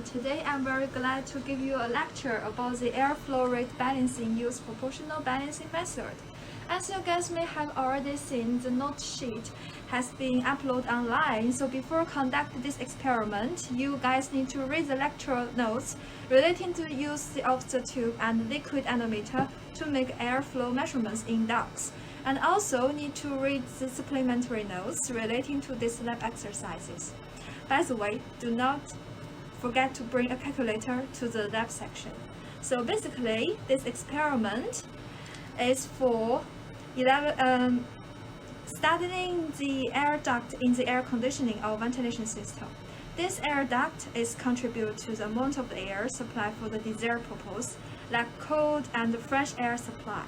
everyone. Today I'm very glad to give you a lecture about the airflow rate balancing using proportional balancing method. As you guys may have already seen, the note sheet has been uploaded online, so before conducting this experiment, you guys need to read the lecture notes relating to use of the tube and liquid anemometer to make airflow measurements in ducts, and also need to read the supplementary notes relating to these lab exercises. By the way, do not forget to bring a calculator to the lab section. So basically, this experiment is for studying the air duct in the air conditioning or ventilation system. This air duct is contribute to the amount of air supply for the desired purpose, like cold and fresh air supply.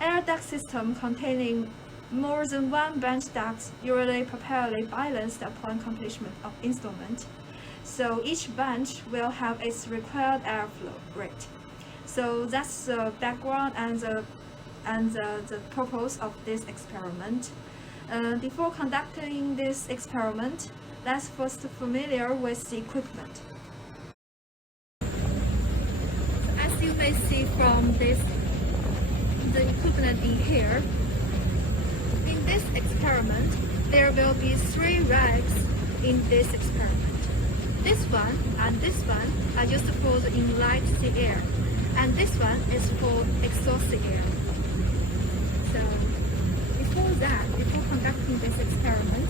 Air duct system containing more than one branch duct usually properly balanced upon completion of installation. So each branch will have its required airflow rate. So that's the background and the purpose of this experiment. Before conducting this experiment, let's first familiar with the equipment. As you may see from the equipment in here, in this experiment, there will be 3 racks in this experiment. This one and this one are used for the inlet the air, and this one is for exhaust the air. So before conducting this experiment,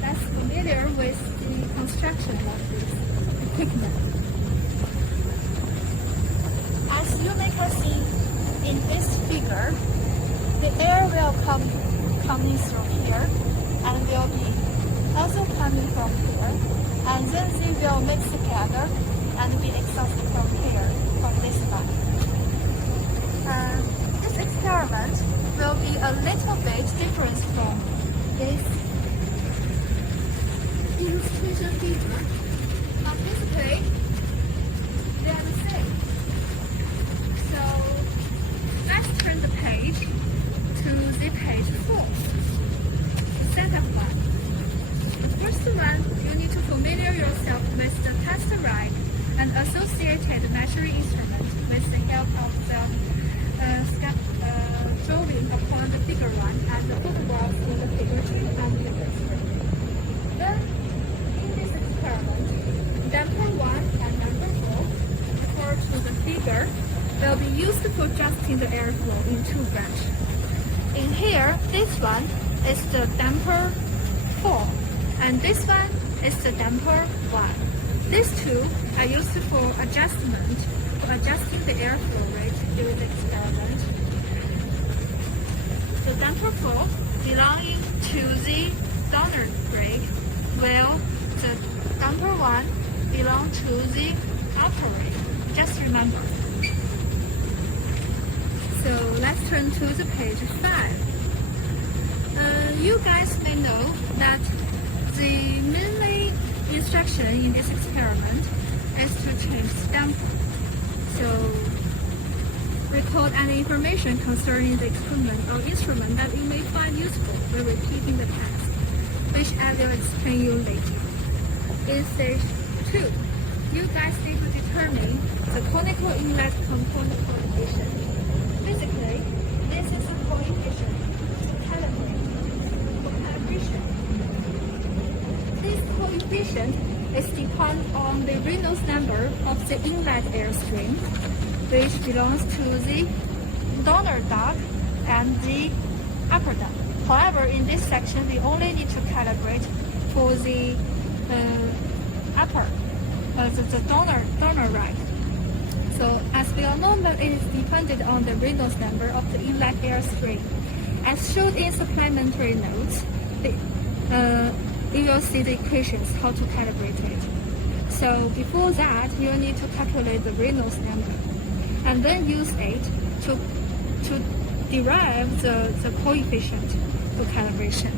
let's familiar with the construction of this equipment. As you may can see in this figure, the air will coming through here and will be also coming from here, and then they will mix together and be exhausted from here, from this line. This experiment will be a little bit different from this illustration figure, but basically they are the same. So let's turn the page to the page 4. Setup 1. The first one, you need to familiar yourself with the test rack and associated measuring instrument with the help of the drawing upon the figure 1 and the photographs in the figure 2 and figure 3. Then, in this experiment, damper 1 and damper 4, referred to the figure, will be used for adjusting the airflow in 2 branches. In here, this one is the damper 4, and this one is the damper 1. These 2 are used for adjusting the airflow rate during the experiment. The damper 4 belonging to the donor brake, while the damper 1 belong to the upper brake. Just remember. So let's turn to the page 5. You guys may know that the mainly instruction in this experiment is to change the damper. So record any information concerning the equipment or instrument that you may find useful when repeating the task, which I will explain you later. In stage 2, you guys need to determine the conical inlet component coefficient. Basically, this is a coefficient to calibrate for calibration. This coefficient is dependent on the Reynolds number of the inlet airstream, which belongs to the donor duct and the upper duct. However, in this section, we only need to calibrate for the the donor rack. So as we all know that it is dependent on the Reynolds number of the inlet airstream. As shown in supplementary notes, you will see the equations how to calibrate it. So before that, you need to calculate the Reynolds number and then use it to derive the coefficient for calibration.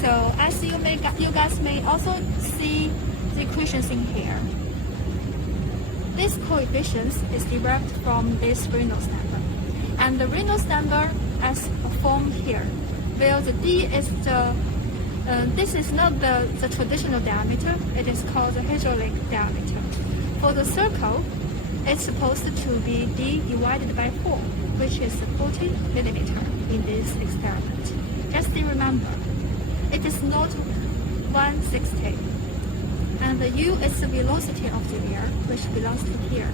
So as you guys may also see the equations in here. This coefficient is derived from this Reynolds number, and the Reynolds number as formed here, where the D is the this is not the traditional diameter, it is called the hydraulic diameter. For the circle, it's supposed to be d divided by 4, which is 40 millimeter in this experiment. Just remember, it is not 160. And the u is the velocity of the air, which belongs to here.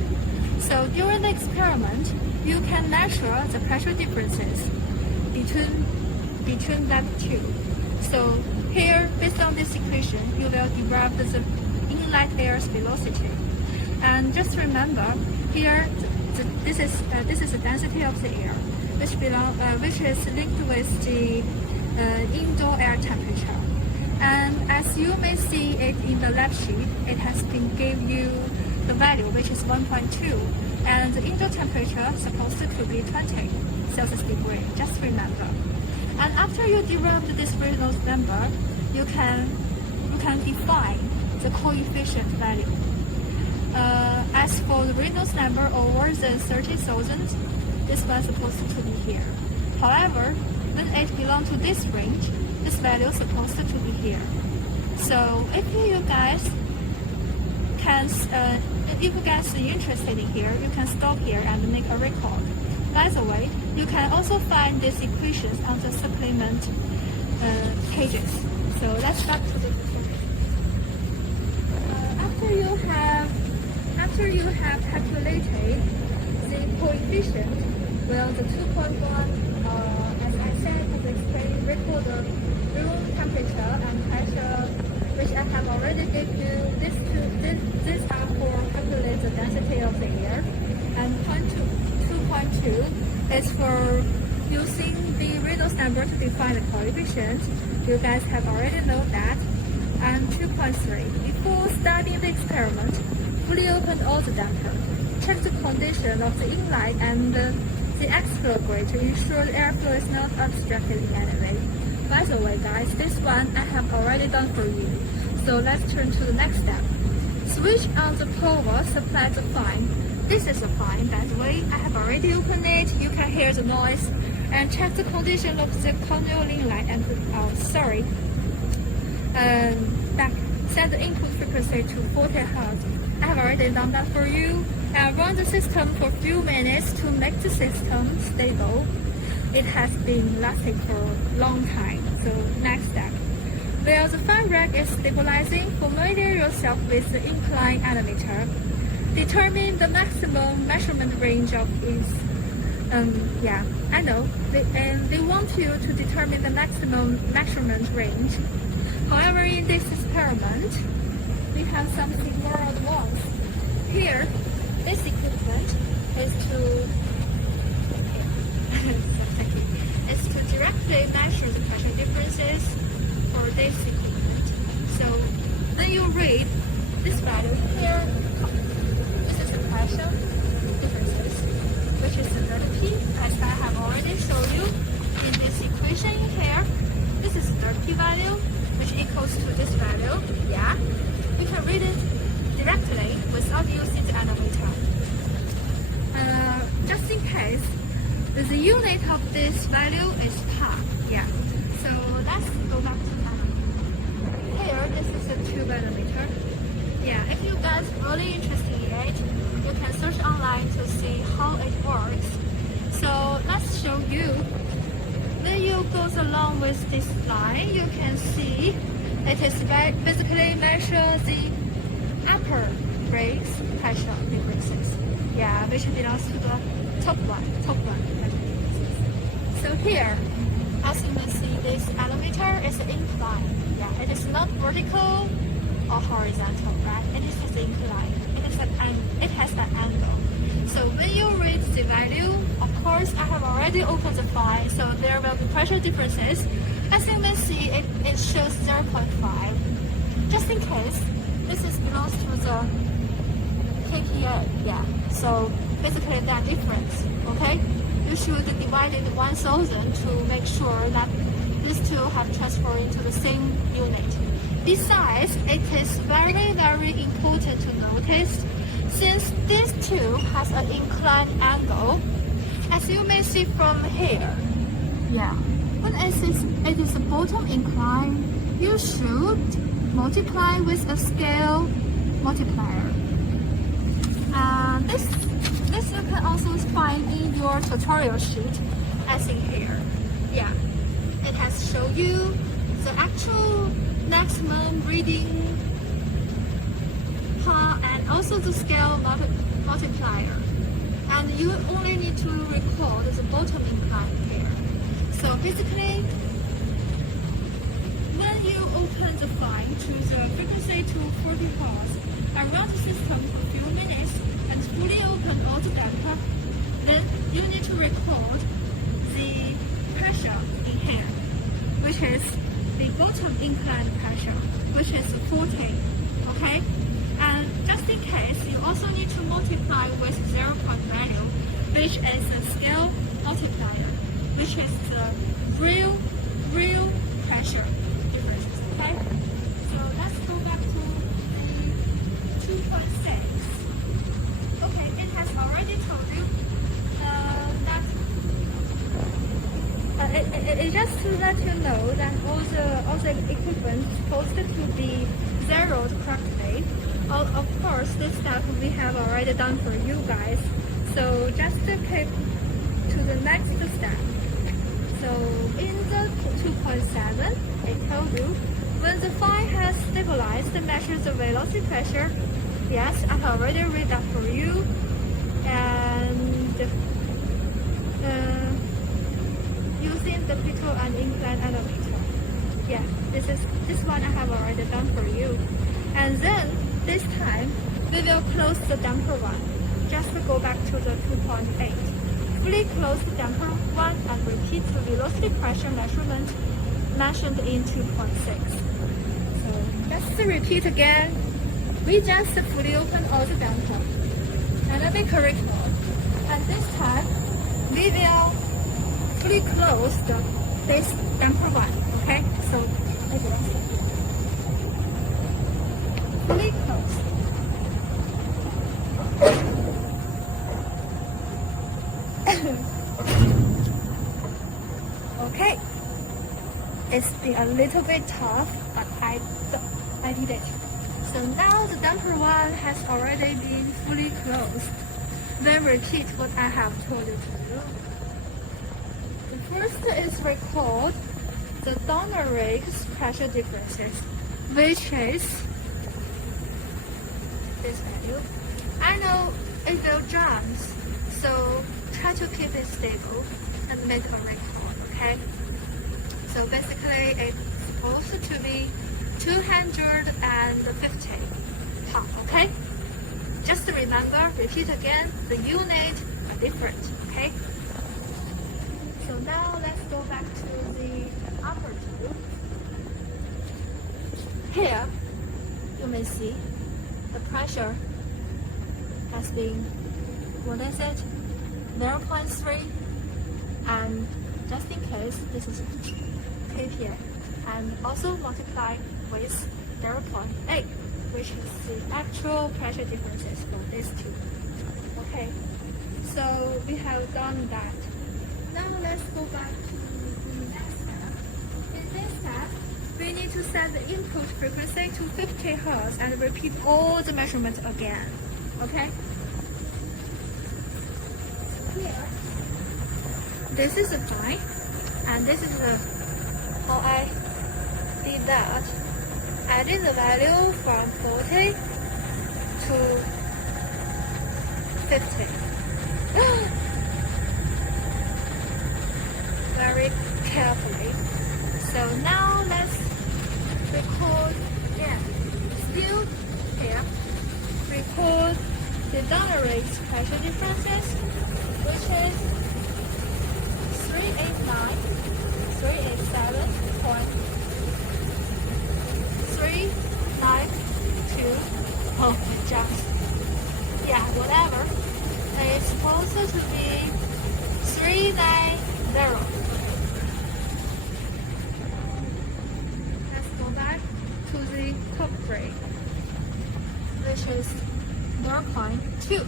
So during the experiment, you can measure the pressure differences between them two. So here, based on this equation, you will derive the inlet air's velocity. And just remember, here this is the density of the air, which is linked with the indoor air temperature. And as you may see it in the lab sheet, it has been give you the value, which is 1.2, and the indoor temperature is supposed to be 20 Celsius degree. Just remember. And after you derive this Reynolds number, you can define the coefficient value. As for the Reynolds number over the 30,000, this one is supposed to be here. However, when it belongs to this range, this value is supposed to be here. So if you guys are interested in here, you can stop here and make a record. By the way, you can also find these equations on the supplement pages. So let's start to the after you have calculated the coefficient, well, the 2.1, as I said, is explained, record the room temperature and pressure, which I have already given you. This are for calculate the density of the air, and 2.2 is for using the Reynolds number to define the coefficient. You guys have already know that. And 2.3, before starting the experiment, fully open all the damper. Check the condition of the inlet and the exflow grid to ensure the airflow is not obstructed in any way. By the way, guys, this one I have already done for you. So let's turn to the next step. Switch on the power supply the fan. This is a fan, by the way. I have already opened it. You can hear the noise. And check the condition of the corneal inlet and back. Set the input frequency to 40 Hz. I have already done that for you. And run the system for a few minutes to make the system stable. It has been lasting for a long time. So next step. While the fan rack is stabilizing, familiarize yourself with the incline allometer. Determine the maximum measurement range of its. I know. They want you to determine the maximum measurement range. However, in this experiment, we have something more advanced. Here, this equipment is to directly measure the pressure differences for this equipment. So when you read this value here, this is the pressure differences, which is the delta P, as I have already shown you in this equation here. This is the delta P value, which equals to this value. Yeah, we can read it directly without using the allometer. Just in case, the unit of this value is pound. Yeah. So let's go back to allometer. Here, this is a tube allometer. Yeah, if you guys really interested in it, you can search online to see how it works. So let's show you. When you go along with this line, you can see it is basically measure the upper brakes pressure differences. Yeah, which belongs to the top one. So here, as you can see, this allometer is inclined. Yeah, it is not vertical or horizontal, right? It is just inclined. It has an angle. So when you read the value, of course, I have already opened the file, so there will be pressure differences. As you may see, it shows 0.5. Just in case, this belongs to the KPA. Yeah. So basically that difference. Okay. You should divide it 1,000 to make sure that these two have transferred into the same unit. Besides, it is very, very important to notice, since this tube has an inclined angle, as you may see from here. Yeah, when it is a bottom incline, you should multiply with a scale multiplier. will find in your tutorial sheet as in here. Yeah, it has shown you the actual maximum reading part and also the scale multiplier. And you only need to record the bottom incline here. So basically, when you open the file to the frequency to 40 Hz and run the system for a few minutes and fully open all the data, then you need to record the pressure in here, which is the bottom incline pressure, which is 40, okay? And just in case, you also need to multiply with 0 point value, which is a scale multiplier, which is the real pressure difference, okay? So let's go back to the 2.6. Okay, it has already told you that it just to let you know that all the equipment is supposed to be zeroed correctly. Of course, this step we have already done for you guys. So just to keep to the next step. So in the 2.7, it told you when the file has stabilized, measure the velocity pressure. Yes, I've already read that for you. And using the pitot and incline elevator. Yeah, this one I have already done for you. And then this time we will close the damper one. Just go back to the 2.8. Fully close the damper one and repeat the velocity pressure measurement mentioned in 2.6. So just to repeat again, we just fully open all the damper and let me correct more. And this time we will fully close this damper one. Okay, so fully closed. Okay, it's been a little bit tough, but I did it. So now the damper one has already been fully closed. Then repeat what I have told you to do. The first is record the donor rig's pressure differences, which is this value. I know it will jump, so try to keep it stable and make a record, okay? So basically it's supposed to be 250 pounds, okay? Just remember, repeat again, the unit are different, okay? So now let's go back to the upper tube. Here, you may see the pressure has been, what is it, 0.3, and just in case, this is kPa, and also multiply with 0.8, which is the actual pressure differences for this tube. Okay, so we have done that. Now let's go back to the next step. In this step, we need to set the input frequency to 50 Hz and repeat all the measurements again. Okay? Here, this is the fine, and this is how I did that. Adding the value from 40 to 50. Very carefully. So now let's record again. Still here. Record the donor rig's pressure differences, which is 389, 392. Oh, just yeah, whatever. It's supposed to be 390. Let's go back to the top grade, which is 0.2.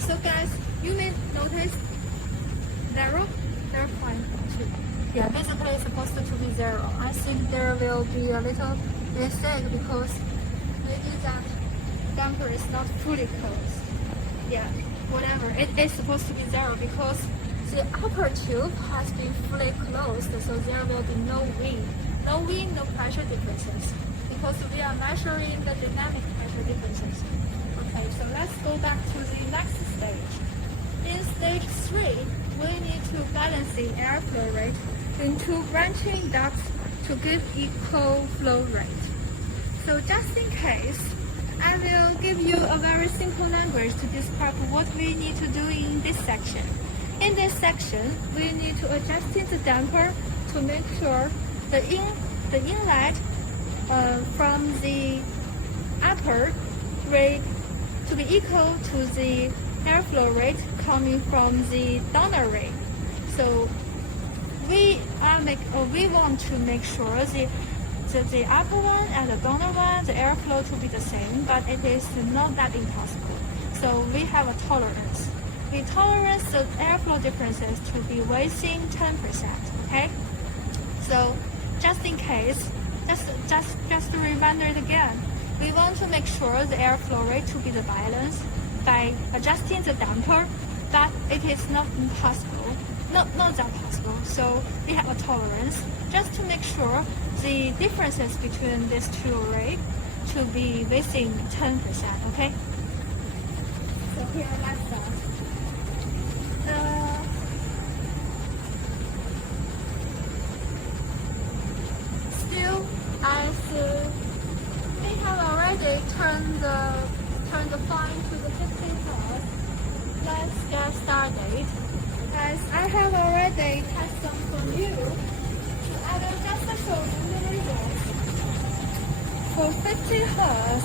So guys, you may notice 0.2. Yeah, basically it's supposed to be 0. I think there will be a little mistake because maybe that damper is not fully closed. Yeah, whatever, it is supposed to be 0 because the upper tube has been fully closed, so there will be no wind, no pressure differences, because we are measuring the dynamic pressure differences. Okay, so let's go back to the next stage. In stage 3, we need to balance the airflow rate in two branching ducts to give equal flow rate. So just in case, I will give you a very simple language to describe what we need to do in this section. In this section, we need to adjust the damper to make sure the inlet from the upper rate to be equal to the airflow rate coming from the donor rate. So we want to make sure the upper one and the donor one, the airflow to be the same, but it is not that impossible. So we have a tolerance. We tolerate the airflow differences to be within 10%. Okay. So just in case, just to remind it again, we want to make sure the airflow rate to be the balance by adjusting the damper, but it is not impossible, not that possible. So we have a tolerance just to make sure the differences between these two rates to be within 10%. Okay. So here, let's start. Still, as we have already turned the fine to the 50 Hz, let's get started. As I have already tested some for you, I will just show you the results. For 50 Hz,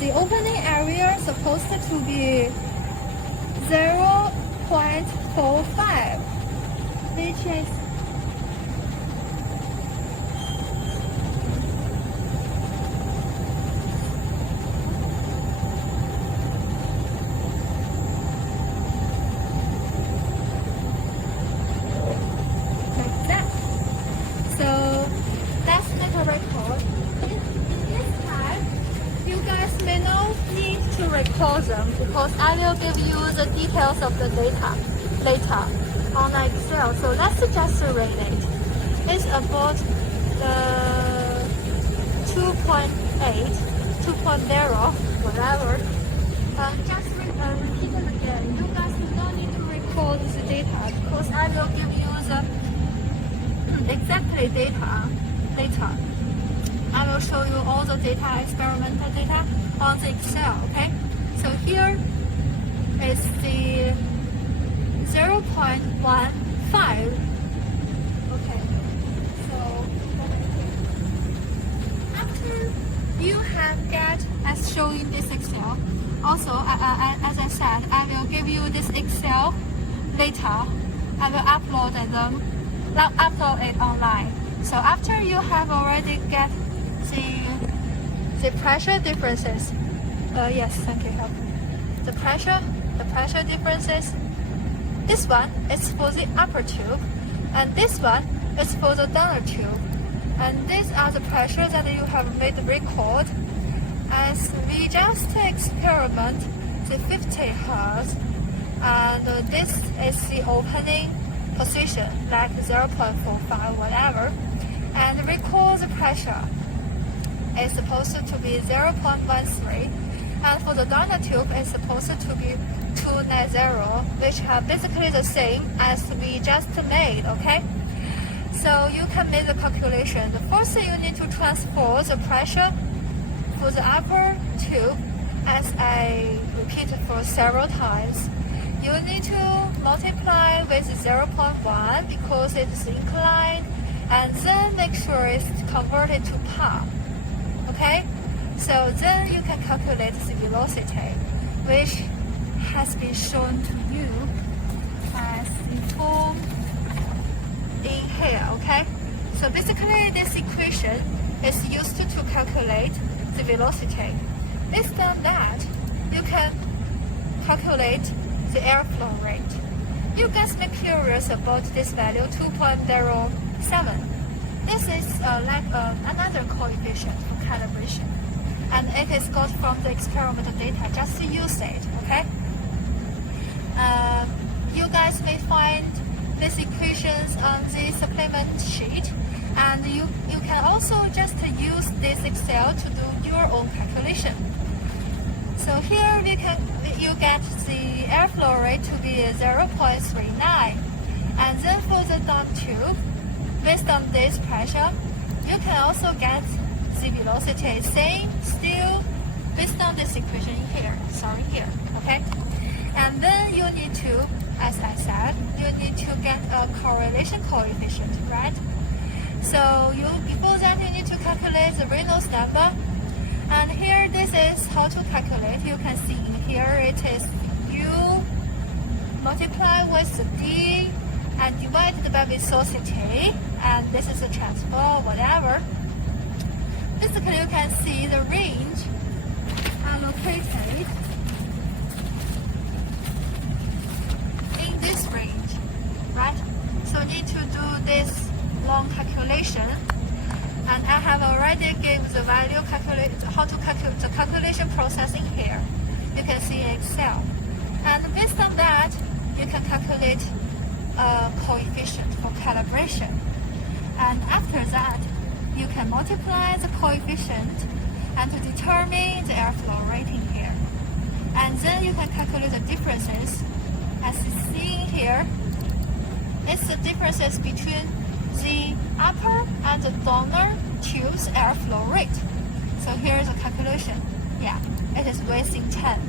the opening area is supposed to be 0.45, which is like that. So let's make a record. In this time, you guys may not need to record them because I will give you the details of the data later on Excel. So let's just read it. It's about 2.8, 2.0, whatever. Just repeat it again. You guys do not need to record the data because I will give you the exactly data. I will show you all the data, experimental data on the Excel, okay? So here is the 0.15. Okay, so after you have get as shown in this Excel, also as I said, I will give you this Excel later. I will upload it online. So after you have already get the pressure differences, yes, thank you, help. The pressure differences. This one is for the upper tube, and this one is for the donor tube. And these are the pressure that you have made record. As we just experiment the 50 Hz, and this is the opening position, like 0.45, whatever. And record the pressure is supposed to be 0.13, and for the donor tube it's supposed to be 290, which are basically the same as we just made, okay? So you can make the calculation. The first you need to transfer the pressure for the upper tube, as I repeated for several times. You need to multiply with 0.1 because it's inclined, and then make sure it's converted to pound. Okay? So then you can calculate the velocity, which has been shown to you as the form in here. Okay? So basically this equation is used to calculate the velocity. Based on that, you can calculate the airflow rate. You guys may be curious about this value 2.07. This is like another coefficient for calibration, and it is got from the experimental data. Just use it, okay? You guys may find these equations on the supplement sheet, and you can also just use this Excel to do your own calculation. So here you get the airflow rate to be 0.39, and then for the down tube, based on this pressure, you can also get the velocity still based on this equation here. Okay? And then you need to, as I said, you need to get a correlation coefficient, right? So before that you need to calculate the Reynolds number. And here this is how to calculate. You can see in here it is U multiplied with the D and divided by viscosity, and this is a transfer, whatever. Basically you can see the range allocated in this range, right? So need to do this long calculation, and I have already gave the value how to calculate the calculation process in here. You can see in Excel, and based on that you can calculate a coefficient for calibration, and after that you can multiply the coefficient and to determine the airflow rate in here, and then you can calculate the differences. As you see in here, it's the differences between the upper and the donor tube's airflow rate. So here's the calculation. Yeah, it is within 10.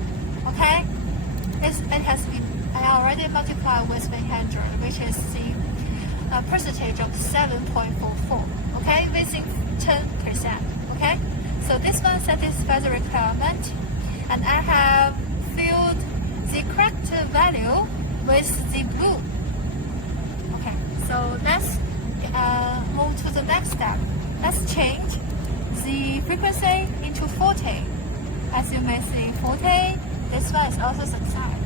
Okay? It has been, I already multiplied with 100, which is the percentage of 7.44. Okay? Within 10%. Okay? So this one satisfies the requirement, and I have filled the correct value with the blue. Okay, so let's move to the next step. Let's change the frequency into 40. As you may see, 40, this one is also success.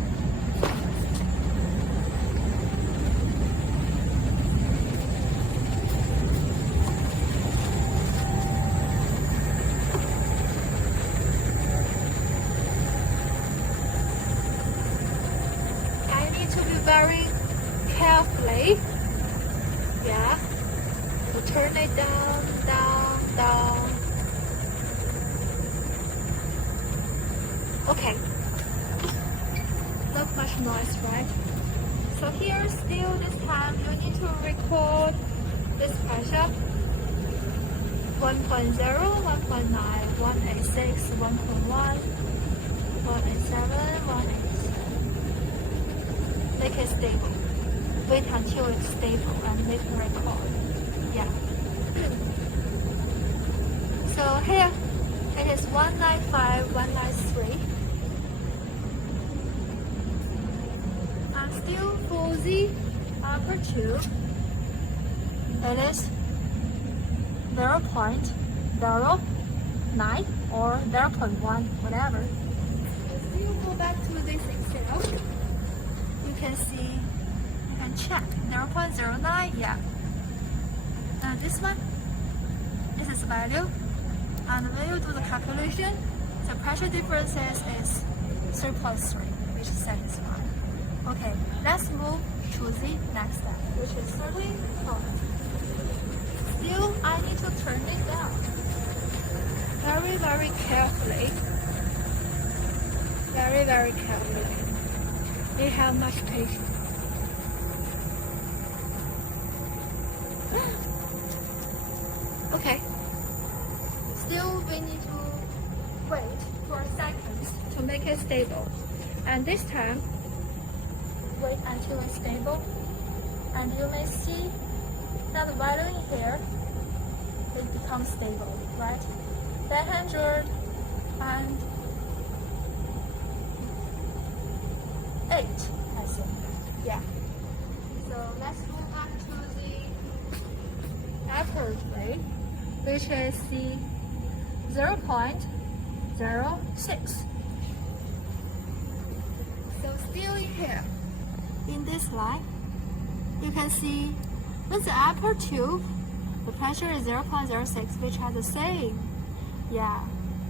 I need to be very carefully, yeah, to turn it down, down. Okay, not much noise, right? So here still this time you need to record this pressure. 1.0, 1.9, 186, 1.1, 187, 186. Make it stable. Wait until it's stable and make a record. Yeah. So here it is 195, 193. And still for the upper tube, it is 0.09 or 0.1, whatever. If you go back to this Excel, you can see, you can check 0.09, yeah. This one, this is value, and when you do the calculation, the pressure difference is 3.3, which is satisfied. Okay, let's move to the next step, which is 30 points. Still, I need to turn it down very, very carefully. Very, very carefully. We have much patience. Okay. Still, we need to wait for seconds to make it stable. And this time, wait until it's stable. And you may see that the value in here, it becomes stable, right? 108, I think. Yeah. So let's move on to the upper rate, which is the 0.06. So still in here, in this line, you can see with the upper tube, the pressure is 0.06, which are the same. Yeah.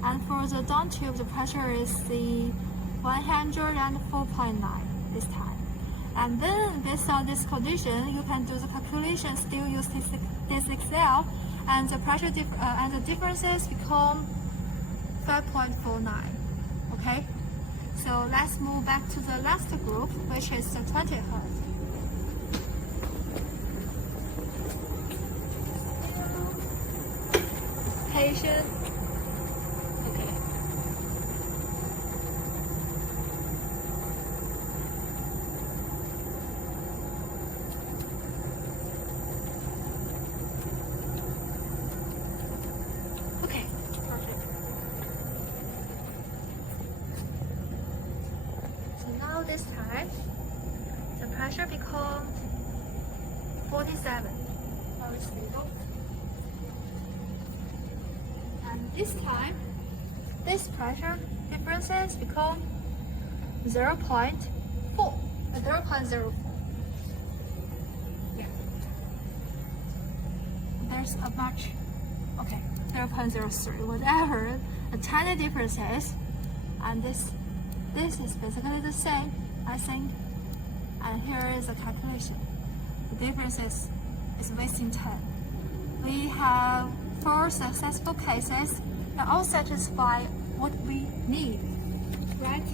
And for the down tube, the pressure is the 104.9. this time. And then based on this condition, you can do the calculation, still use this Excel, and the pressure and the differences become 5.49. Okay, so let's move back to the last group, which is the 20 Hertz. Patient. Okay. Okay, perfect. So now this time, the pressure becomes 47. Very stable. And this time, this pressure differences become 0.4. 0.04. Yeah. There's a much, okay, 0.03, whatever, a tiny differences. And this is basically the same, I think. And here is the calculation. The difference is within 10. We have 4 successful cases that all satisfy what we need, right?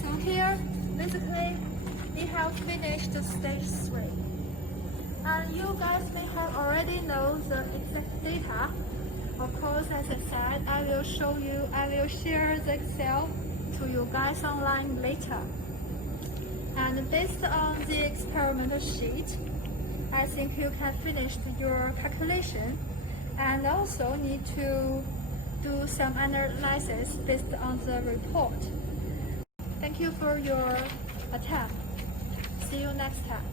So here, basically, we have finished the stage 3. And you guys may have already know the exact data. Of course, as I said, I will share the Excel to you guys online later. And based on the experimental sheet, I think you can finish your calculation and also need to do some analysis based on the report. Thank you for your attempt. See you next time.